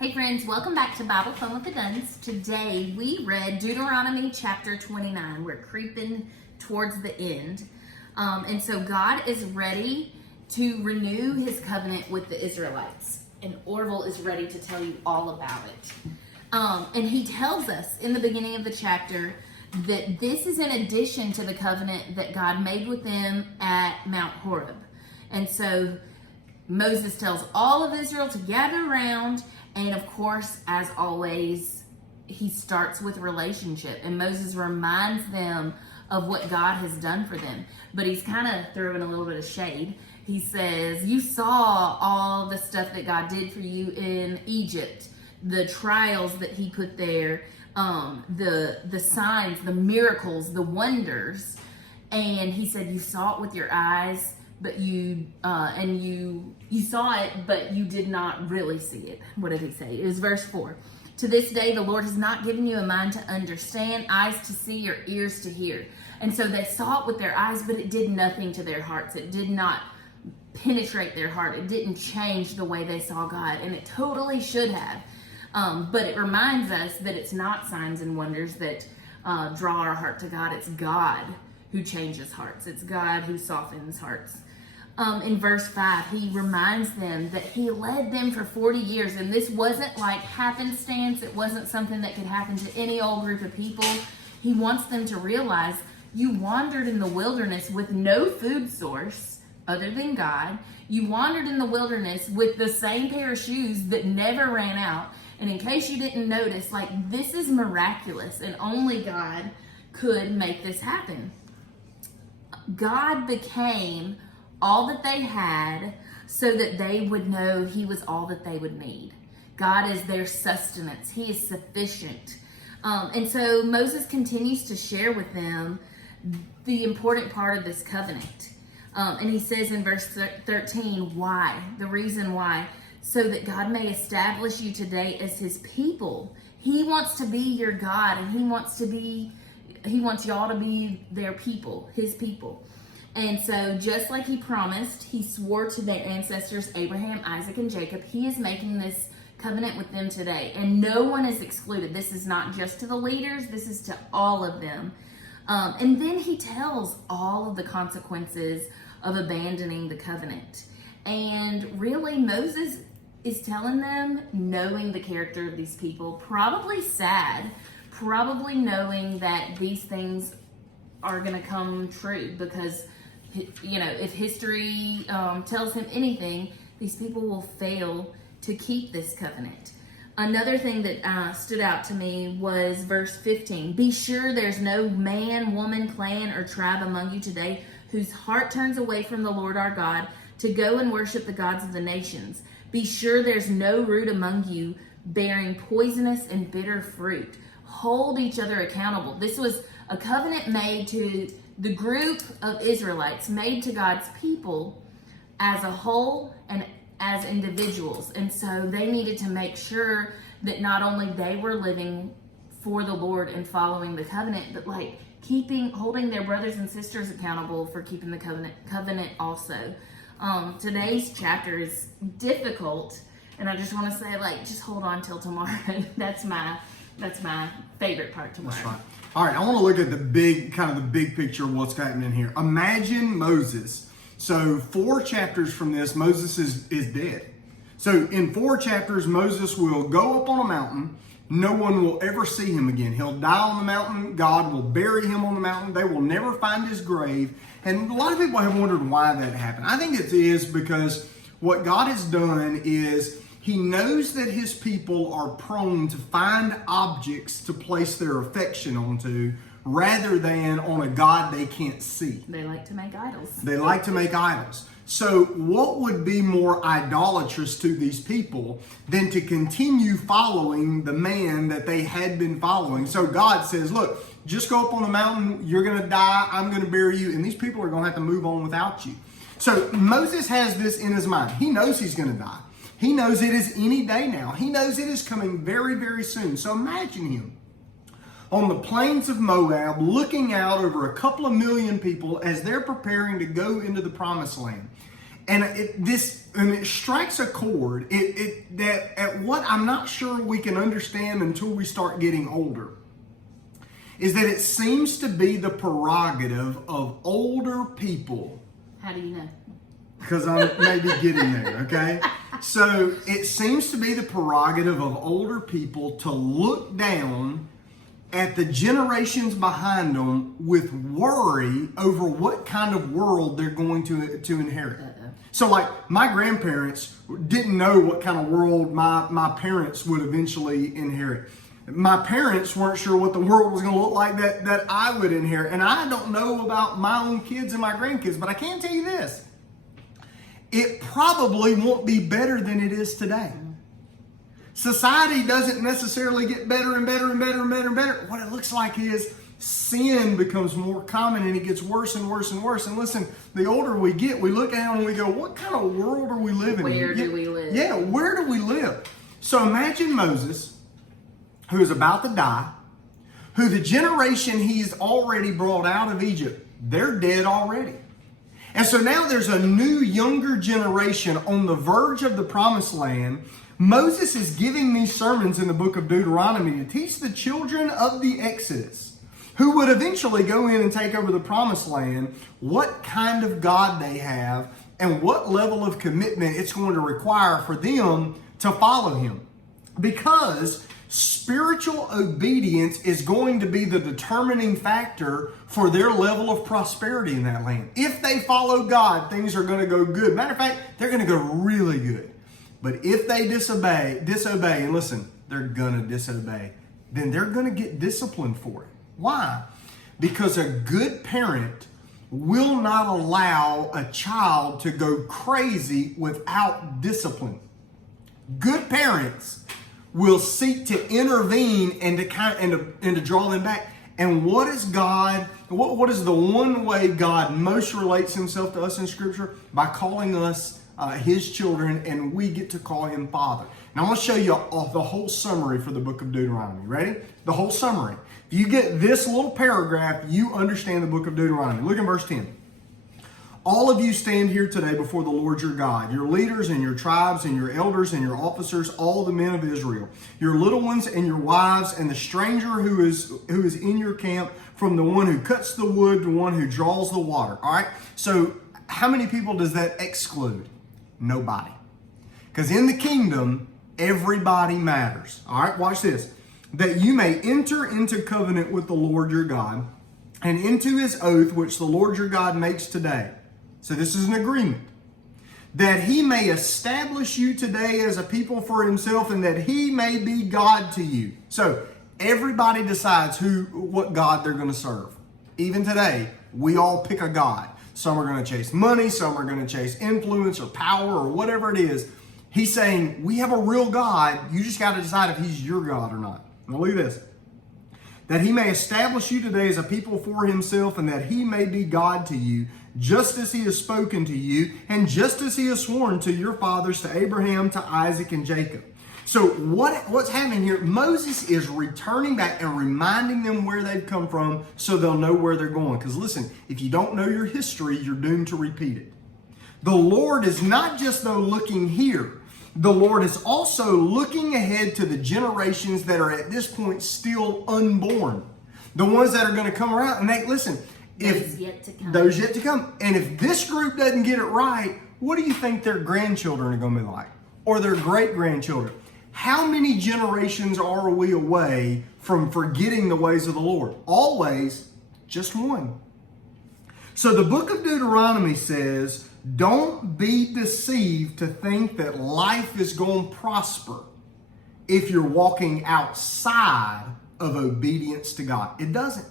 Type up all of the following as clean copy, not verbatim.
Hey friends, welcome back to Bible Fun with the Duns. Today we read Deuteronomy chapter 29. We're creeping towards the end. And so God is ready to renew his covenant with the Israelites. And Orville is ready to tell you all about it. And he tells us in the beginning of the chapter that this is in addition to the covenant that God made with them at Mount Horeb. And so Moses tells all of Israel to gather around. And of course, as always, he starts with relationship. And Moses reminds them of what God has done for them. But he's kind of throwing a little bit of shade. He says, you saw all the stuff that God did for you in Egypt, the trials that he put there, the signs, the miracles, the wonders. And he said, you saw it with your eyes, but you saw it, but you did not really see it. What did he say? It was verse 4. To this day, the Lord has not given you a mind to understand, eyes to see, or ears to hear. And so they saw it with their eyes, but it did nothing to their hearts. It did not penetrate their heart. It didn't change the way they saw God, and it totally should have. But it reminds us that it's not signs and wonders that draw our heart to God. It's God who changes hearts. It's God who softens hearts. In verse 5, he reminds them that he led them for 40 years. And this wasn't like happenstance. It wasn't something that could happen to any old group of people. He wants them to realize you wandered in the wilderness with no food source other than God. You wandered in the wilderness with the same pair of shoes that never ran out. And in case you didn't notice, like, this is miraculous, and only God could make this happen. God became all that they had so that they would know he was all that they would need. God is their sustenance. He is sufficient. And so Moses continues to share with them the important part of this covenant. And he says in verse 13, why? The reason why. So that God may establish you today as his people. He wants to be your God, and he wants y'all to be their people, his people. And so just like he promised, he swore to their ancestors, Abraham, Isaac, and Jacob, he is making this covenant with them today. And no one is excluded. This is not just to the leaders. This is to all of them. And then he tells all of the consequences of abandoning the covenant. And really, Moses is telling them, knowing the character of these people, probably sad, probably knowing that these things are going to come true, because if history tells him anything, these people will fail to keep this covenant. Another thing that stood out to me was verse 15. Be sure there's no man, woman, clan, or tribe among you today whose heart turns away from the Lord our God to go and worship the gods of the nations. Be sure there's no root among you bearing poisonous and bitter fruit. Hold each other accountable. This was a covenant made to the group of Israelites, made to God's people as a whole and as individuals. And so they needed to make sure that not only they were living for the Lord and following the covenant, but holding their brothers and sisters accountable for keeping the covenant also. Today's chapter is difficult, and I just want to say, just hold on till tomorrow. That's my favorite part tomorrow. That's right. All right, I want to look at the big picture of what's happening here. Imagine Moses. So 4 chapters from this, Moses is dead. So in 4 chapters, Moses will go up on a mountain. No one will ever see him again. He'll die on the mountain. God will bury him on the mountain. They will never find his grave. And a lot of people have wondered why that happened. I think it is because what God has done is he knows that his people are prone to find objects to place their affection onto rather than on a God they can't see. They like to make idols. They like to make idols. So what would be more idolatrous to these people than to continue following the man that they had been following? So God says, look, just go up on the mountain. You're going to die. I'm going to bury you. And these people are going to have to move on without you. So Moses has this in his mind. He knows he's going to die. He knows it is any day now. He knows it is coming very, very soon. So imagine him on the plains of Moab, looking out over a couple of million people as they're preparing to go into the promised land. And it strikes a chord that at what I'm not sure we can understand until we start getting older, is that it seems to be the prerogative of older people. How do you know? Because I'm maybe getting there, okay? So it seems to be the prerogative of older people to look down at the generations behind them with worry over what kind of world they're going to inherit. So like my grandparents didn't know what kind of world my parents would eventually inherit. My parents weren't sure what the world was going to look like that I would inherit. And I don't know about my own kids and my grandkids, but I can tell you this. It probably won't be better than it is today. Society doesn't necessarily get better and better and better and better and better. What it looks like is sin becomes more common and it gets worse and worse and worse. And listen, the older we get, we look down and we go, what kind of world are we living in? Where do we live? Yeah, where do we live? So imagine Moses, who is about to die, who the generation he's already brought out of Egypt, they're dead already. And so now there's a new, younger generation on the verge of the promised land. Moses is giving these sermons in the book of Deuteronomy to teach the children of the Exodus, who would eventually go in and take over the promised land, what kind of God they have and what level of commitment it's going to require for them to follow him. Because spiritual obedience is going to be the determining factor for their level of prosperity in that land. If they follow God, things are going to go good. Matter of fact, they're going to go really good. But if they disobey, and listen, they're going to disobey, then they're going to get disciplined for it. Why? Because a good parent will not allow a child to go crazy without discipline. Good parents will seek to intervene and to draw them back. And what is God? What is the one way God most relates himself to us in Scripture? By calling us his children, and we get to call him Father. Now I'm going to show you the whole summary for the book of Deuteronomy. Ready? The whole summary. If you get this little paragraph, you understand the book of Deuteronomy. Look at verse 10. All of you stand here today before the Lord your God, your leaders and your tribes and your elders and your officers, all the men of Israel, your little ones and your wives, and the stranger who is in your camp, from the one who cuts the wood to the one who draws the water. All right? So how many people does that exclude? Nobody. Because in the kingdom, everybody matters. All right, watch this. That you may enter into covenant with the Lord your God and into his oath which the Lord your God makes today. So this is an agreement. That he may establish you today as a people for himself and that he may be God to you. So everybody decides what God they're going to serve. Even today, we all pick a God. Some are going to chase money. Some are going to chase influence or power or whatever it is. He's saying, we have a real God. You just got to decide if he's your God or not. Now look at this. That he may establish you today as a people for himself and that he may be God to you, just as he has spoken to you and just as he has sworn to your fathers, to Abraham, to Isaac, and Jacob. So what's happening here? Moses is returning back and reminding them where they've come from so they'll know where they're going. Because listen, if you don't know your history, you're doomed to repeat it. The Lord is not just though looking here. The Lord is also looking ahead to the generations that are at this point still unborn. The ones that are going to come around. And listen, those yet to come. Those yet to come. And if this group doesn't get it right, what do you think their grandchildren are going to be like? Or their great-grandchildren? How many generations are we away from forgetting the ways of the Lord? Always just one. So the book of Deuteronomy says, don't be deceived to think that life is going to prosper if you're walking outside of obedience to God. It doesn't.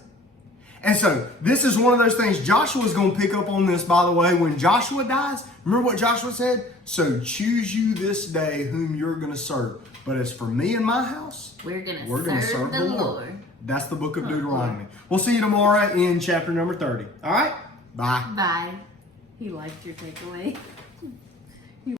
And so this is one of those things. Joshua's going to pick up on this, by the way, when Joshua dies. Remember what Joshua said? So choose you this day whom you're going to serve. But as for me and my house, we're going to serve the Lord. That's the book of Deuteronomy. We'll see you tomorrow in chapter number 30. All right? Bye. Bye. He liked your takeaway.